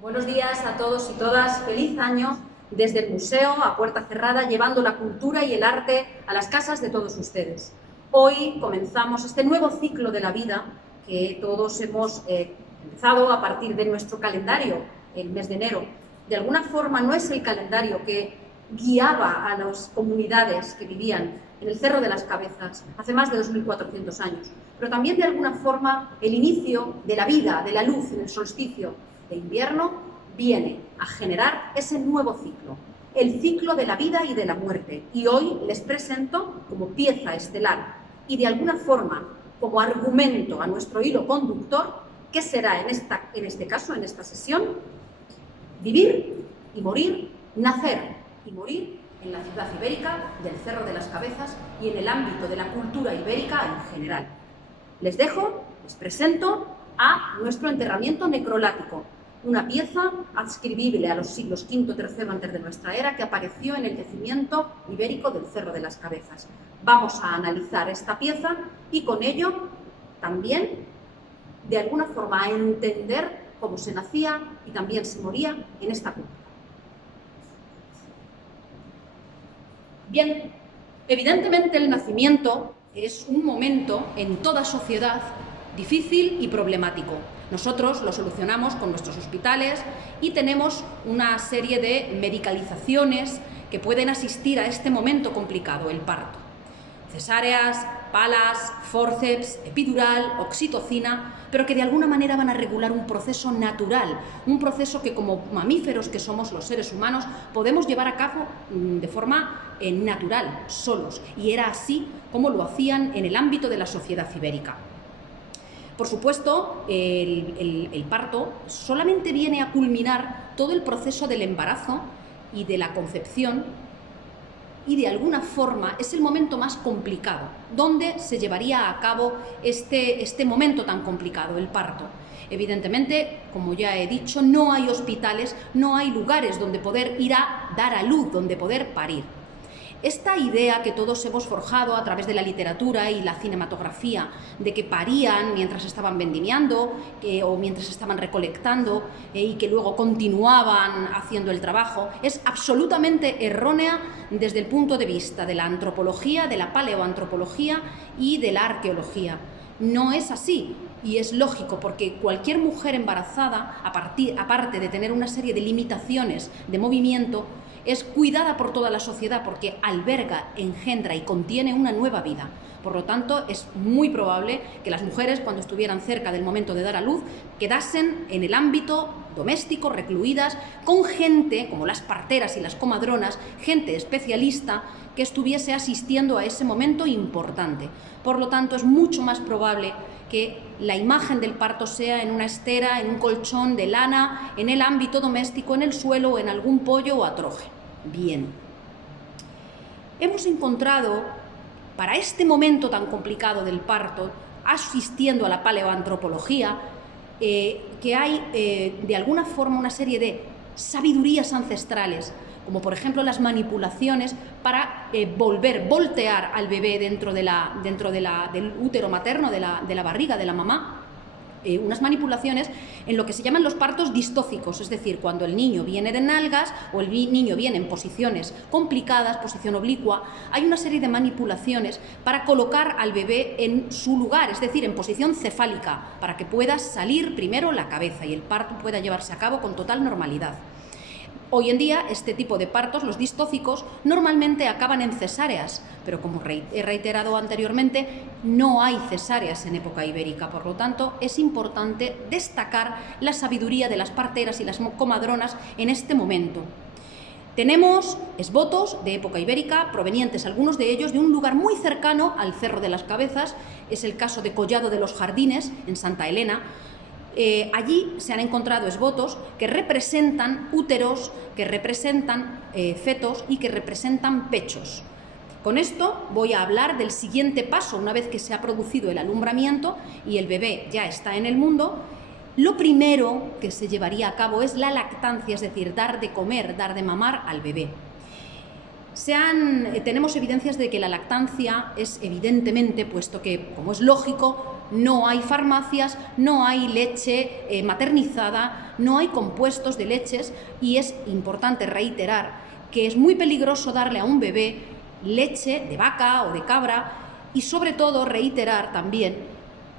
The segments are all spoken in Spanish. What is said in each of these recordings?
Buenos días a todos y todas. Feliz año desde el museo a puerta cerrada, llevando la cultura y el arte a las casas de todos ustedes. Hoy comenzamos este nuevo ciclo de la vida que todos hemos empezado a partir de nuestro calendario, el mes de enero. De alguna forma no es el calendario que guiaba a las comunidades que vivían en el Cerro de las Cabezas hace más de 2400 años, pero también de alguna forma el inicio de la vida, de la luz en el solsticio de invierno viene a generar ese nuevo ciclo, el ciclo de la vida y de la muerte. Y hoy les presento como pieza estelar y de alguna forma como argumento a nuestro hilo conductor, que será en este caso, en esta sesión, vivir y morir, nacer y morir en la ciudad ibérica del Cerro de las Cabezas y en el ámbito de la cultura ibérica en general. Les presento a nuestro enterramiento necrolático, una pieza adscribible a los siglos V, III antes de nuestra era, que apareció en el yacimiento ibérico del Cerro de las Cabezas. Vamos a analizar esta pieza y con ello también, de alguna forma, a entender cómo se nacía y también se moría en esta cultura. Bien, evidentemente el nacimiento es un momento en toda sociedad difícil y problemático. Nosotros lo solucionamos con nuestros hospitales y tenemos una serie de medicalizaciones que pueden asistir a este momento complicado, el parto. Cesáreas, palas, fórceps, epidural, oxitocina, pero que de alguna manera van a regular un proceso natural, un proceso que como mamíferos que somos los seres humanos podemos llevar a cabo de forma natural, solos, y era así como lo hacían en el ámbito de la sociedad ibérica. Por supuesto, el parto solamente viene a culminar todo el proceso del embarazo y de la concepción, y de alguna forma es el momento más complicado, donde se llevaría a cabo este momento tan complicado, el parto. Evidentemente, como ya he dicho, no hay hospitales, no hay lugares donde poder ir a dar a luz, donde poder parir. Esta idea que todos hemos forjado a través de la literatura y la cinematografía, de que parían mientras estaban vendimiando o mientras estaban recolectando y que luego continuaban haciendo el trabajo, es absolutamente errónea desde el punto de vista de la antropología, de la paleoantropología y de la arqueología. No es así. Y es lógico, porque cualquier mujer embarazada, aparte de tener una serie de limitaciones de movimiento, es cuidada por toda la sociedad porque alberga, engendra y contiene una nueva vida. Por lo tanto, es muy probable que las mujeres, cuando estuvieran cerca del momento de dar a luz, quedasen en el ámbito doméstico, recluidas, con gente, como las parteras y las comadronas, gente especialista, que estuviese asistiendo a ese momento importante. Por lo tanto, es mucho más probable que la imagen del parto sea en una estera, en un colchón de lana, en el ámbito doméstico, en el suelo o en algún pollo o atroje. Bien. Hemos encontrado, para este momento tan complicado del parto, asistiendo a la paleoantropología, que hay de alguna forma una serie de sabidurías ancestrales, como por ejemplo las manipulaciones para voltear al bebé dentro del útero materno, de la barriga de la mamá, unas manipulaciones en lo que se llaman los partos distócicos, es decir, cuando el niño viene de nalgas o el niño viene en posiciones complicadas, posición oblicua, hay una serie de manipulaciones para colocar al bebé en su lugar, es decir, en posición cefálica, para que pueda salir primero la cabeza y el parto pueda llevarse a cabo con total normalidad. Hoy en día, este tipo de partos, los distócicos, normalmente acaban en cesáreas, pero como he reiterado anteriormente, no hay cesáreas en época ibérica. Por lo tanto, es importante destacar la sabiduría de las parteras y las comadronas en este momento. Tenemos esbotos de época ibérica, provenientes algunos de ellos de un lugar muy cercano al Cerro de las Cabezas. Es el caso de Collado de los Jardines, en Santa Elena. Allí se han encontrado esbotos que representan úteros, que representan fetos y que representan pechos. Con esto voy a hablar del siguiente paso. Una vez que se ha producido el alumbramiento y el bebé ya está en el mundo, lo primero que se llevaría a cabo es la lactancia, es decir, dar de comer, dar de mamar al bebé. Tenemos evidencias de que la lactancia es evidentemente, puesto que, como es lógico, no hay farmacias, no hay leche maternizada, no hay compuestos de leches, y es importante reiterar que es muy peligroso darle a un bebé leche de vaca o de cabra, y sobre todo reiterar también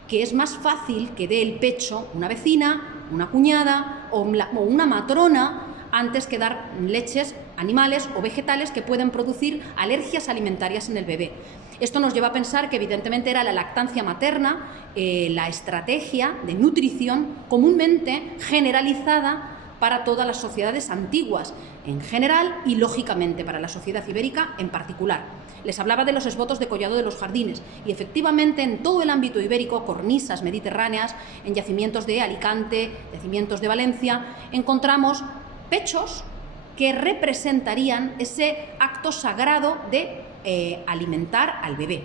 que es más fácil que dé el pecho una vecina, una cuñada o una matrona antes que dar leches animales o vegetales que pueden producir alergias alimentarias en el bebé. Esto nos lleva a pensar que evidentemente era la lactancia materna la estrategia de nutrición comúnmente generalizada para todas las sociedades antiguas en general y, lógicamente, para la sociedad ibérica en particular. Les hablaba de los esbotos de Collado de los Jardines y, efectivamente, en todo el ámbito ibérico, cornisas mediterráneas, en yacimientos de Alicante, yacimientos de Valencia, encontramos pechos que representarían ese acto sagrado de alimentar al bebé.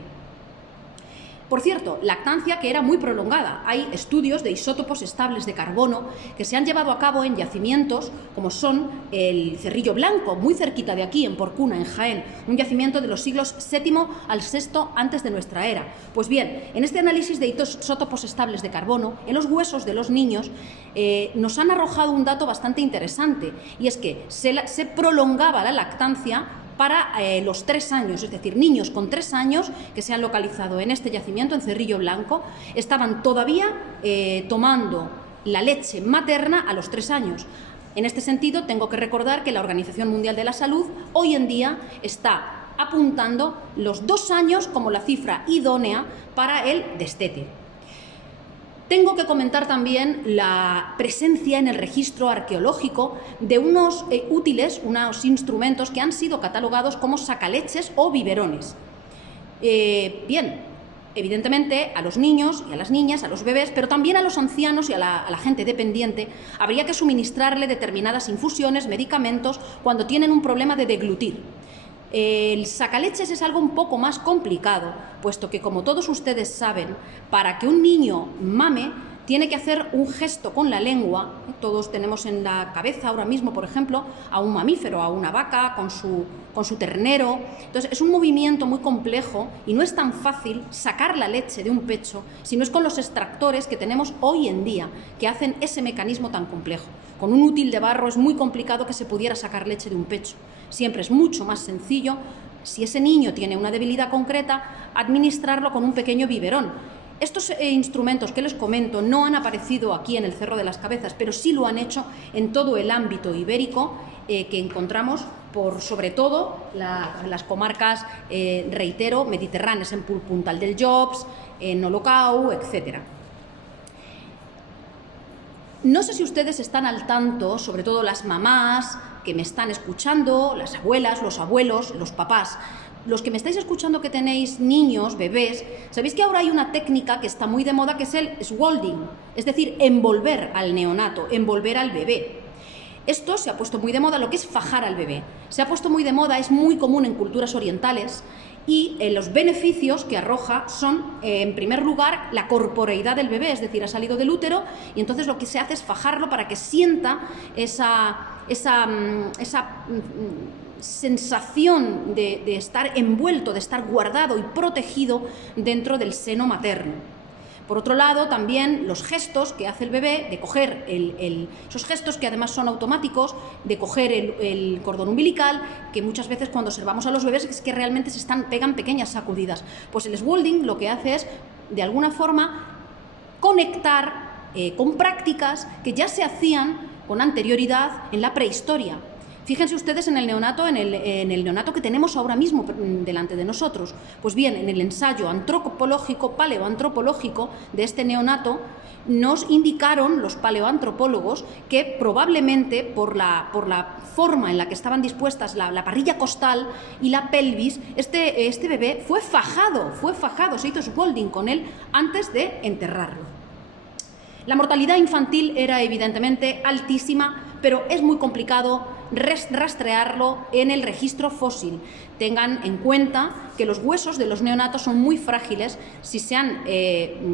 Por cierto, lactancia que era muy prolongada. Hay estudios de isótopos estables de carbono que se han llevado a cabo en yacimientos como son el Cerrillo Blanco, muy cerquita de aquí, en Porcuna, en Jaén, un yacimiento de los siglos VII al VI antes de nuestra era. Pues bien, en este análisis de isótopos estables de carbono, en los huesos de los niños nos han arrojado un dato bastante interesante, y es que se prolongaba la lactancia para los 3 años, es decir, niños con 3 años que se han localizado en este yacimiento, en Cerrillo Blanco, estaban todavía tomando la leche materna a los 3 años. En este sentido, tengo que recordar que la Organización Mundial de la Salud hoy en día está apuntando los 2 años como la cifra idónea para el destete. Tengo que comentar también la presencia en el registro arqueológico de unos útiles, unos instrumentos que han sido catalogados como sacaleches o biberones. Bien, evidentemente a los niños y a las niñas, a los bebés, pero también a los ancianos y a la gente dependiente, habría que suministrarle determinadas infusiones, medicamentos, cuando tienen un problema de deglutir. El sacaleches es algo un poco más complicado, puesto que, como todos ustedes saben, para que un niño mame tiene que hacer un gesto con la lengua. Todos tenemos en la cabeza ahora mismo, por ejemplo, a un mamífero, a una vaca con su ternero. Entonces, es un movimiento muy complejo y no es tan fácil sacar la leche de un pecho si no es con los extractores que tenemos hoy en día, que hacen ese mecanismo tan complejo. Con un útil de barro es muy complicado que se pudiera sacar leche de un pecho. Siempre es mucho más sencillo, si ese niño tiene una debilidad concreta, administrarlo con un pequeño biberón. Estos instrumentos que les comento no han aparecido aquí en el Cerro de las Cabezas, pero sí lo han hecho en todo el ámbito ibérico que encontramos por, sobre todo, las comarcas, reitero, mediterráneas, en Puntal del Llops, en Olocau, etc. No sé si ustedes están al tanto, sobre todo las mamás que me están escuchando, las abuelas, los abuelos, los papás. Los que me estáis escuchando que tenéis niños, bebés, sabéis que ahora hay una técnica que está muy de moda, que es el swaddling, es decir, envolver al neonato, envolver al bebé. Esto se ha puesto muy de moda, lo que es fajar al bebé. Se ha puesto muy de moda, es muy común en culturas orientales, y los beneficios que arroja son, en primer lugar, la corporeidad del bebé, es decir, ha salido del útero y entonces lo que se hace es fajarlo para que sienta esa sensación de estar envuelto, de estar guardado y protegido dentro del seno materno. Por otro lado, también los gestos que hace el bebé de coger esos gestos que además son automáticos, de coger el cordón umbilical, que muchas veces cuando observamos a los bebés es que realmente pegan pequeñas sacudidas. Pues el swaddling lo que hace es, de alguna forma, conectar con prácticas que ya se hacían con anterioridad en la prehistoria. Fíjense ustedes en el neonato, en el neonato que tenemos ahora mismo delante de nosotros. Pues bien, en el ensayo antropológico, paleoantropológico de este neonato, nos indicaron los paleoantropólogos que probablemente por la forma en la que estaban dispuestas la parrilla costal y la pelvis, este bebé fue fajado, se hizo swaddling con él antes de enterrarlo. La mortalidad infantil era evidentemente altísima, pero es muy complicado rastrearlo en el registro fósil. Tengan en cuenta que los huesos de los neonatos son muy frágiles. Si se han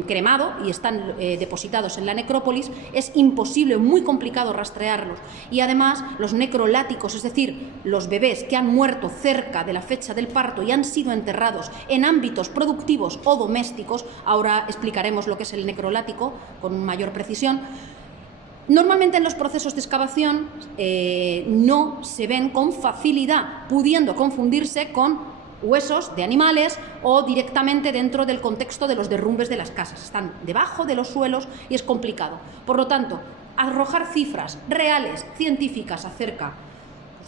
cremado y están depositados en la necrópolis, es imposible, muy complicado rastrearlos. Y además, los necroláticos, es decir, los bebés que han muerto cerca de la fecha del parto y han sido enterrados en ámbitos productivos o domésticos, ahora explicaremos lo que es el necrolático con mayor precisión. Normalmente en los procesos de excavación no se ven con facilidad, pudiendo confundirse con huesos de animales o directamente dentro del contexto de los derrumbes de las casas. Están debajo de los suelos y es complicado. Por lo tanto, arrojar cifras reales, científicas acerca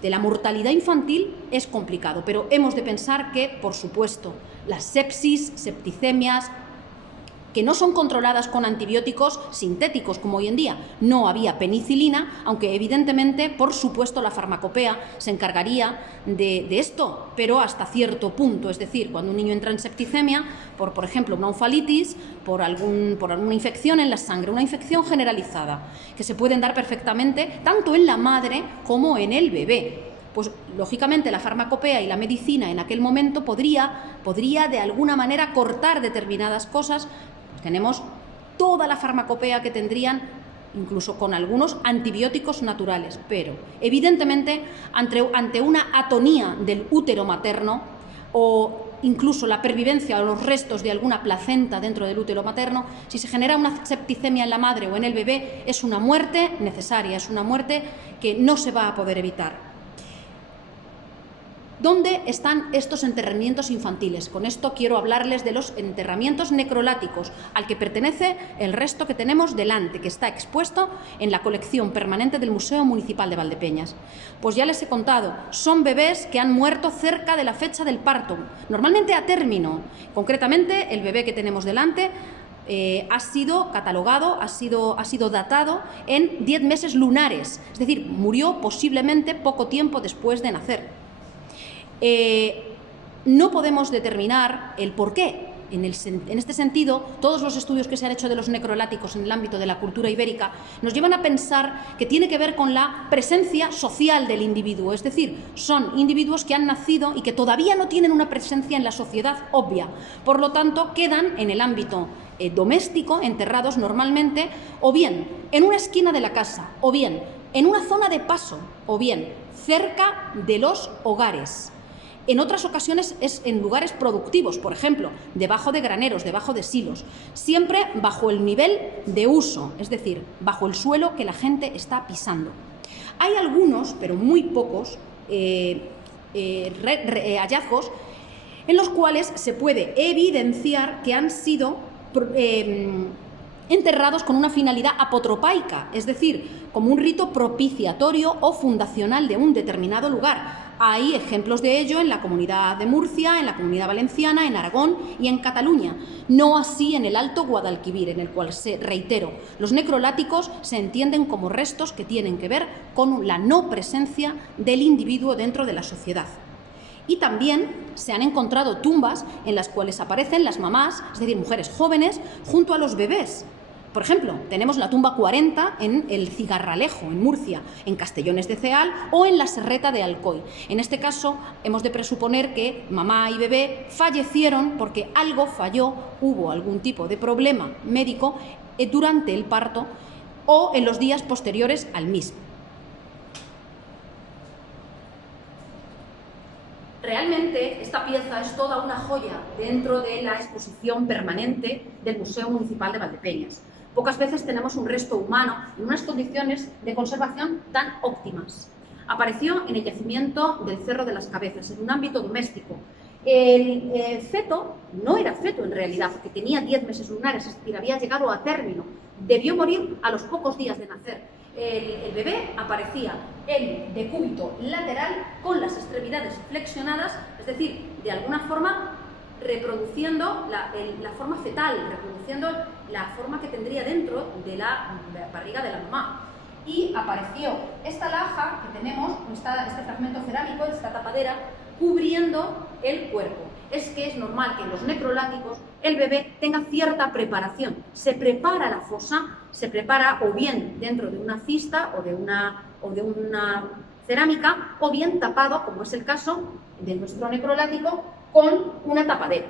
de la mortalidad infantil es complicado, pero hemos de pensar que, por supuesto, las sepsis, septicemias, que no son controladas con antibióticos sintéticos como hoy en día. No había penicilina, aunque evidentemente, por supuesto, la farmacopea se encargaría de esto, pero hasta cierto punto. Es decir, cuando un niño entra en septicemia, por ejemplo, una oncefalitis, por alguna infección en la sangre, una infección generalizada, que se pueden dar perfectamente tanto en la madre como en el bebé. Pues lógicamente la farmacopea y la medicina en aquel momento podría de alguna manera cortar determinadas cosas. Tenemos toda la farmacopea que tendrían, incluso con algunos antibióticos naturales, pero evidentemente ante una atonía del útero materno o incluso la pervivencia o los restos de alguna placenta dentro del útero materno, si se genera una septicemia en la madre o en el bebé, es una muerte necesaria, es una muerte que no se va a poder evitar. ¿Dónde están estos enterramientos infantiles? Con esto quiero hablarles de los enterramientos necroláticos, al que pertenece el resto que tenemos delante, que está expuesto en la colección permanente del Museo Municipal de Valdepeñas. Pues ya les he contado, son bebés que han muerto cerca de la fecha del parto, normalmente a término. Concretamente, el bebé que tenemos delante ha sido catalogado, ha sido datado en 10 meses lunares, es decir, murió posiblemente poco tiempo después de nacer. No podemos determinar el porqué. En este sentido, todos los estudios que se han hecho de los necroláticos en el ámbito de la cultura ibérica nos llevan a pensar que tiene que ver con la presencia social del individuo, es decir, son individuos que han nacido y que todavía no tienen una presencia en la sociedad obvia. Por lo tanto, quedan en el ámbito doméstico, enterrados normalmente, o bien en una esquina de la casa, o bien en una zona de paso, o bien cerca de los hogares. En otras ocasiones es en lugares productivos, por ejemplo, debajo de graneros, debajo de silos, siempre bajo el nivel de uso, es decir, bajo el suelo que la gente está pisando. Hay algunos, pero muy pocos, hallazgos en los cuales se puede evidenciar que han sido enterrados con una finalidad apotropaica, es decir, como un rito propiciatorio o fundacional de un determinado lugar. Hay ejemplos de ello en la Comunidad de Murcia, en la Comunidad Valenciana, en Aragón y en Cataluña. No así en el Alto Guadalquivir, en el cual, reitero, los necroláticos se entienden como restos que tienen que ver con la no presencia del individuo dentro de la sociedad. Y también se han encontrado tumbas en las cuales aparecen las mamás, es decir, mujeres jóvenes, junto a los bebés. Por ejemplo, tenemos la tumba 40 en el Cigarralejo, en Murcia, en Castellones de Ceal o en la Serreta de Alcoy. En este caso, hemos de presuponer que mamá y bebé fallecieron porque algo falló, hubo algún tipo de problema médico durante el parto o en los días posteriores al mismo. Realmente esta pieza es toda una joya dentro de la exposición permanente del Museo Municipal de Valdepeñas. Pocas veces tenemos un resto humano en unas condiciones de conservación tan óptimas. Apareció en el yacimiento del Cerro de las Cabezas, en un ámbito doméstico. El feto no era feto en realidad, porque tenía 10 meses lunares, es decir, había llegado a término. Debió morir a los pocos días de nacer. El bebé aparecía en decúbito lateral con las extremidades flexionadas, es decir, de alguna forma reproduciendo la forma fetal, reproduciendo la forma que tendría dentro de la barriga de la mamá. Y apareció esta laja que tenemos, este fragmento cerámico, esta tapadera, cubriendo el cuerpo. Es que es normal que en los necroláticos el bebé tenga cierta preparación. Se prepara la fosa, se prepara o bien dentro de una cista o de una cerámica o bien tapado, como es el caso de nuestro necrolático, con una tapadera.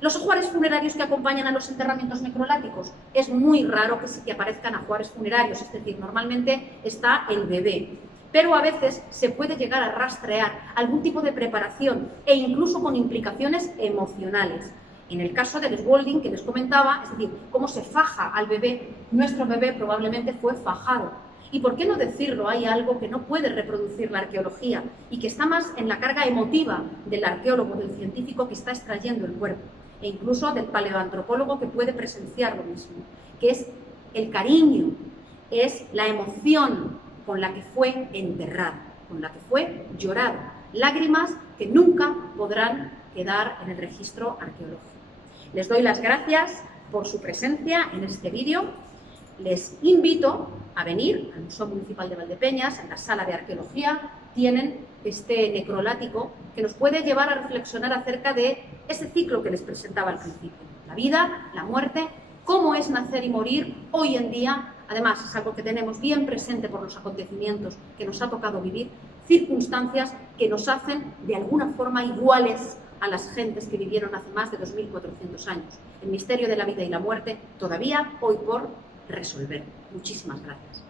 Los ajuares funerarios que acompañan a los enterramientos necroláticos, es muy raro que aparezcan ajuares funerarios, es decir, normalmente está el bebé, pero a veces se puede llegar a rastrear algún tipo de preparación e incluso con implicaciones emocionales. En el caso del Swalding que les comentaba, es decir, cómo se faja al bebé, nuestro bebé probablemente fue fajado. Y por qué no decirlo, hay algo que no puede reproducir la arqueología y que está más en la carga emotiva del arqueólogo, del científico que está extrayendo el cuerpo, e incluso del paleoantropólogo que puede presenciar lo mismo, que es el cariño, es la emoción con la que fue enterrado, con la que fue llorado, lágrimas que nunca podrán quedar en el registro arqueológico. Les doy las gracias por su presencia en este vídeo. Les invito a venir al Museo Municipal de Valdepeñas, en la sala de arqueología, tienen este necrolático que nos puede llevar a reflexionar acerca de ese ciclo que les presentaba al principio. La vida, la muerte, cómo es nacer y morir hoy en día. Además, es algo que tenemos bien presente por los acontecimientos que nos ha tocado vivir, circunstancias que nos hacen de alguna forma iguales a las gentes que vivieron hace más de 2400 años. El misterio de la vida y la muerte todavía hoy por resolver. Muchísimas gracias.